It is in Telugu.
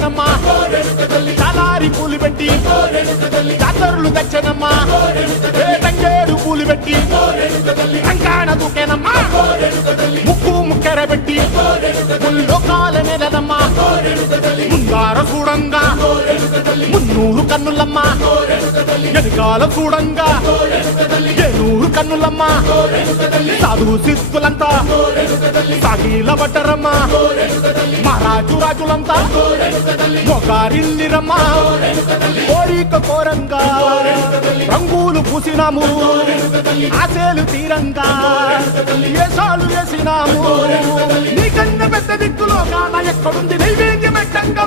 తెచ్చనమ్మా చాలారి పూలు పెట్టి జాతరులు తెచ్చనమ్మా తంగేడు పూలు పెట్టి రంగాన దూకేనమ్మా ముక్కు ముక్కెర పెట్టి ముల్లోకాల నెలనమ్మా ముందార చూడంగా మున్నూరు కన్నులమ్మా ఎనకాల చూడంగా ఏనూరు కన్నులమ్మా సాధు సిద్ధులంతా సాగిల పడ్డరమ్మా మహారాజు రాజులంతా మొగారిల్లిరమ్మా కోరిక కోరంగా రంగులు పూసినాము ఆశలు తీరంగా ఏసాలు వేసినాము నీ కన్న పెద్ద దిక్కులో కాన ఎక్కడుంది నైవేద్యం ఎట్టంగా